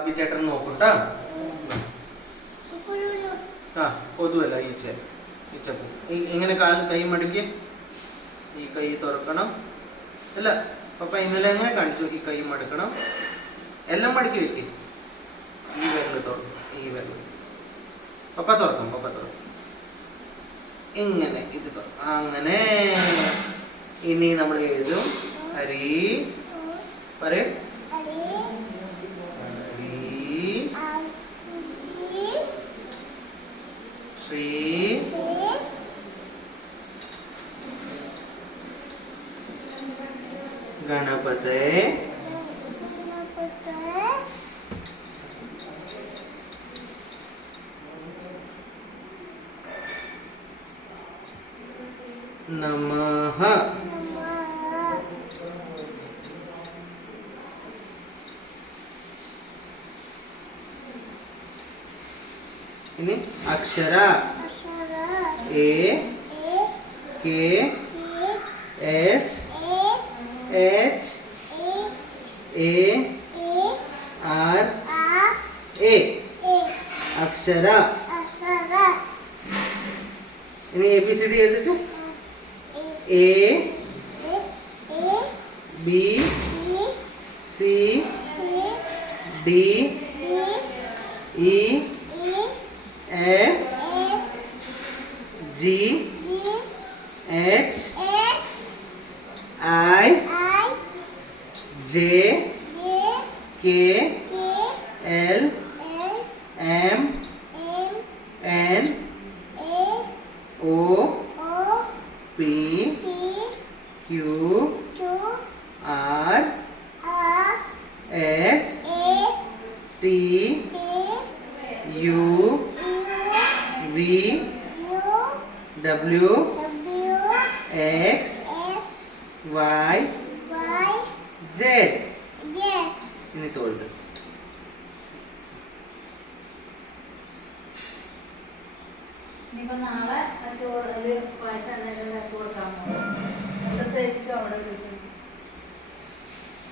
അഭി ചേട്ടൻ നോക്കൂട്ടാ. ആ കൊതുവല്ല ഈച്ച. ഈച്ചപ്പൂ. ഇങ്ങനെ കൈ മടക്കി ഈ കൈ തുറക്കണം. അല്ല പപ്പ ഇന്നലെ എങ്ങനെ കാണിച്ചു? ഈ കൈ മടക്കണം, എല്ലാം മടക്കി വെക്ക്. ഈ വിരല് തുറക്കും, ഈ വിരല് പപ്പ തുറക്കും. ഇങ്ങനെ ഇത് തുറക്കും. അങ്ങനെ ഇനി നമ്മൾ എഴുതും ഹരി. പറയും ശ്രീ ഗണപതേ നമഃ. ഇനി Akshara A K S H A R A. Akshara. ഇനി എ ബി സി ഡി എഴുതിട്ട് A B C D E F G H I J K L M N O P Q R S T U V W X Y Z. ഇനി തോൽത്ത് നാളെ ചോറ് പായസം കൊടുക്കാമോ? അവിടെ